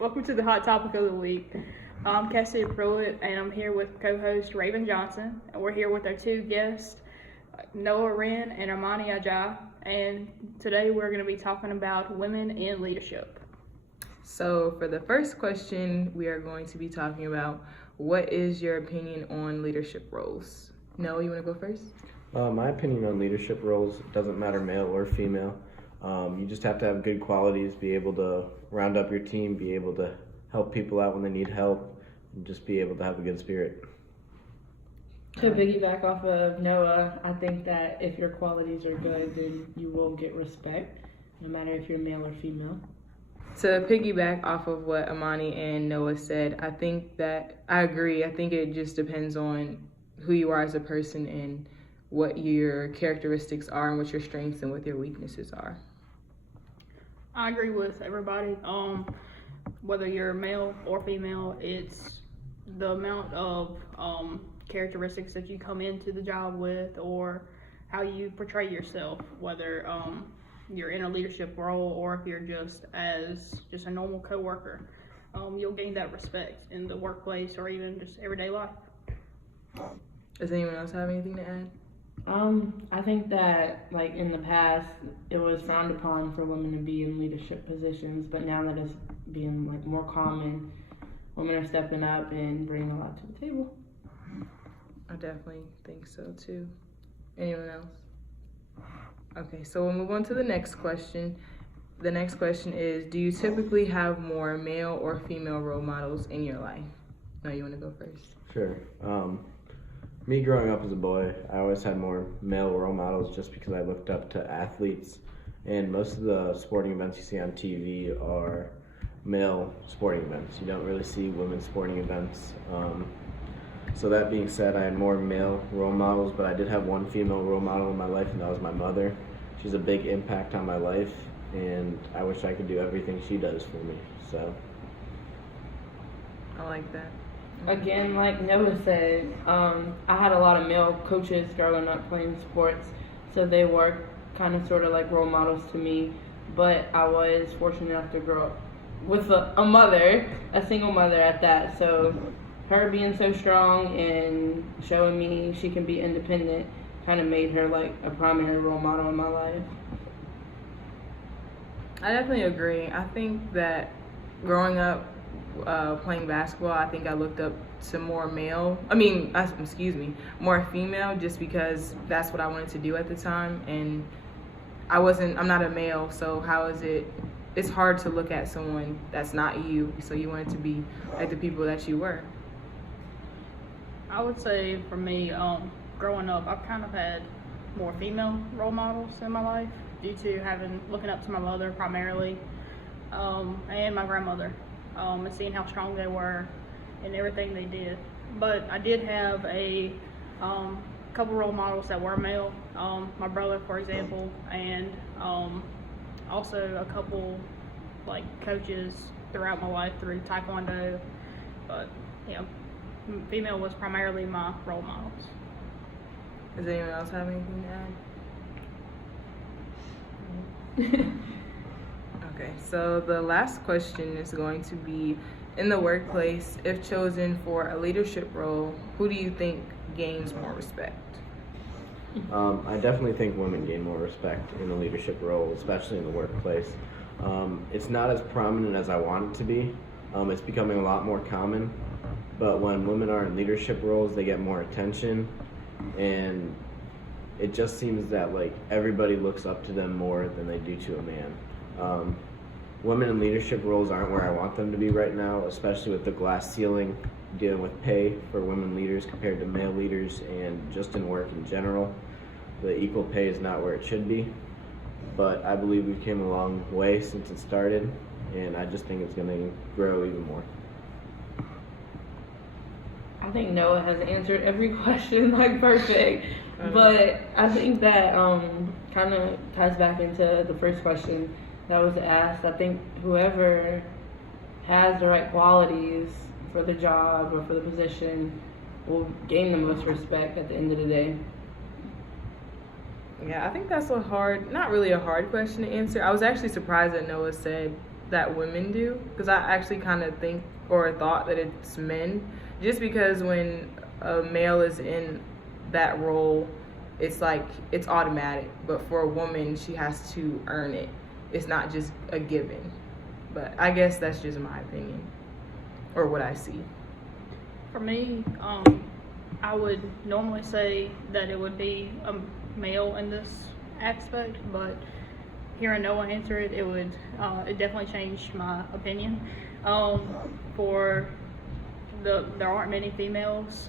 Welcome to the Hot Topic of the Week. I'm Cassidy and I'm here with co-host Ravyn Johnson, and we're here with our two guests, Noah Wren and Armani Ajay, and today we're going to be talking about women in leadership. So for the first question, we are going to be talking about what is your opinion on leadership roles? Noah, you want to go first? My opinion on leadership roles doesn't matter male or female. You just have to have good qualities, be able to round up your team, be able to help people out when they need help, and just be able to have a good spirit. To piggyback off of Noah, I think that if your qualities are good, then you will get respect, no matter if you're male or female. To piggyback off of what Amani and Noah said, I think that I agree. I think it just depends on who you are as a person and what your characteristics are and what your strengths and what your weaknesses are. I agree with everybody. Whether you're male or female, it's the amount of characteristics that you come into the job with, or how you portray yourself, whether you're in a leadership role or if you're just a normal coworker. You'll gain that respect in the workplace or even just everyday life. Does anyone else have anything to add? I think that, like, in the past, it was frowned upon for women to be in leadership positions, but now that it's being, like, more common, women are stepping up and bringing a lot to the table. I definitely think so, too. Anyone else? Okay, so we'll move on to the next question. The next question is, do you typically have more male or female role models in your life? No, you want to go first? Sure. Me growing up as a boy, I always had more male role models just because I looked up to athletes, and most of the sporting events you see on TV are male sporting events. You don't really see women's sporting events. So that being said, I had more male role models, but I did have one female role model in my life, and that was my mother. She's a big impact on my life, and I wish I could do everything she does for me. So I like that. Again, like Noah said, I had a lot of male coaches growing up playing sports, so they were kind of sort of like role models to me, but I was fortunate enough to grow up with a mother, a single mother at that, so her being so strong and showing me she can be independent kind of made her like a primary role model in my life. I definitely agree. I think that growing up playing basketball, I think I looked up to more female, just because that's what I wanted to do at the time, and I'm not a male, so how is it? It's hard to look at someone that's not you, so you wanted to be like the people that you were. I would say for me, growing up, I've kind of had more female role models in my life due to looking up to my mother primarily, and my grandmother, and seeing how strong they were and everything they did. But I did have a couple role models that were male, my brother, for example, and also a couple like coaches throughout my life through Taekwondo. But female was primarily my role models. Does anyone else have anything to add? Okay, so the last question is going to be, in the workplace, if chosen for a leadership role, who do you think gains more respect? I definitely think women gain more respect in a leadership role, especially in the workplace. It's not as prominent as I want it to be. It's becoming a lot more common, but when women are in leadership roles, they get more attention, and it just seems that like everybody looks up to them more than they do to a man. Women in leadership roles aren't where I want them to be right now, especially with the glass ceiling dealing with pay for women leaders compared to male leaders, and just in work in general. The equal pay is not where it should be, but I believe we've came a long way since it started, and I just think it's going to grow even more. I think Noah has answered every question like perfect, but I think that kind of ties back into the first question that was asked. I think whoever has the right qualities for the job or for the position will gain the most respect at the end of the day. Yeah, I think that's not really a hard question to answer. I was actually surprised that Noah said that women do, because I actually kind of think or thought that it's men, just because when a male is in that role, it's like it's automatic, but for a woman, she has to earn it. It's not just a given. But I guess that's just my opinion, or what I see. For me, I would normally say that it would be a male in this aspect, but hearing Noah answer it, it definitely changed my opinion. There aren't many females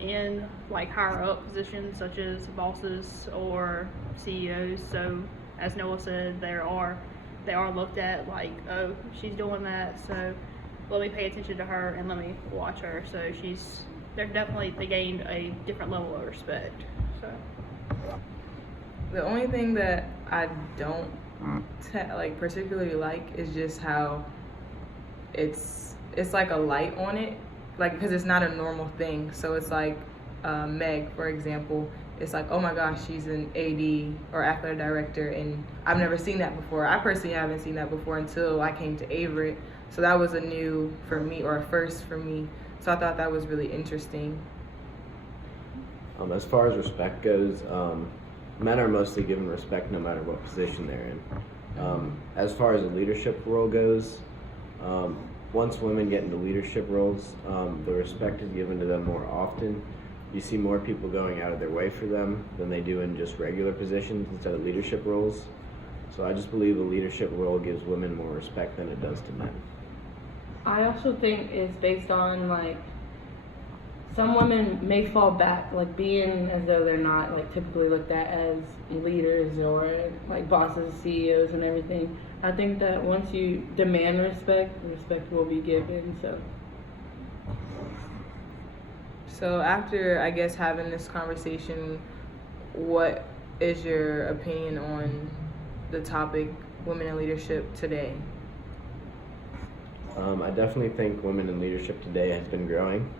in like higher up positions such as bosses or CEOs. So as Noah said, they are looked at like, oh, she's doing that, so let me pay attention to her and let me watch her. So they gained a different level of respect. So The only thing that I don't particularly like is just how it's like a light on it, like, because it's not a normal thing. So it's like Meg, for example, it's like, oh my gosh, she's an AD or athletic director, and I've never seen that before. I personally haven't seen that before until I came to Averett, so that was a new for me, or a first for me. So I thought that was really interesting. As far as respect goes, men are mostly given respect no matter what position they're in. As far as the leadership role goes, once women get into leadership roles, the respect is given to them more often. You see more people going out of their way for them than they do in just regular positions instead of leadership roles. So I just believe the leadership role gives women more respect than it does to men. I also think it's based on, like, some women may fall back, like being as though they're not like typically looked at as leaders or like bosses, CEOs, and everything. I think that once you demand respect, respect will be given. So after, I guess, having this conversation, what is your opinion on the topic women in leadership today? I definitely think women in leadership today has been growing.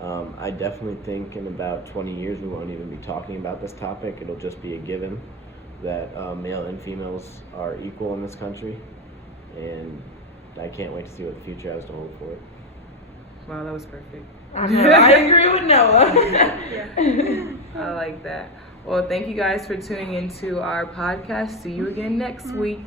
I definitely think in about 20 years we won't even be talking about this topic. It'll just be a given that male and females are equal in this country, and I can't wait to see what the future has to hold for it. Wow, that was perfect. I agree with Noah. I like that. Well, thank you guys for tuning into our podcast. See you again next week.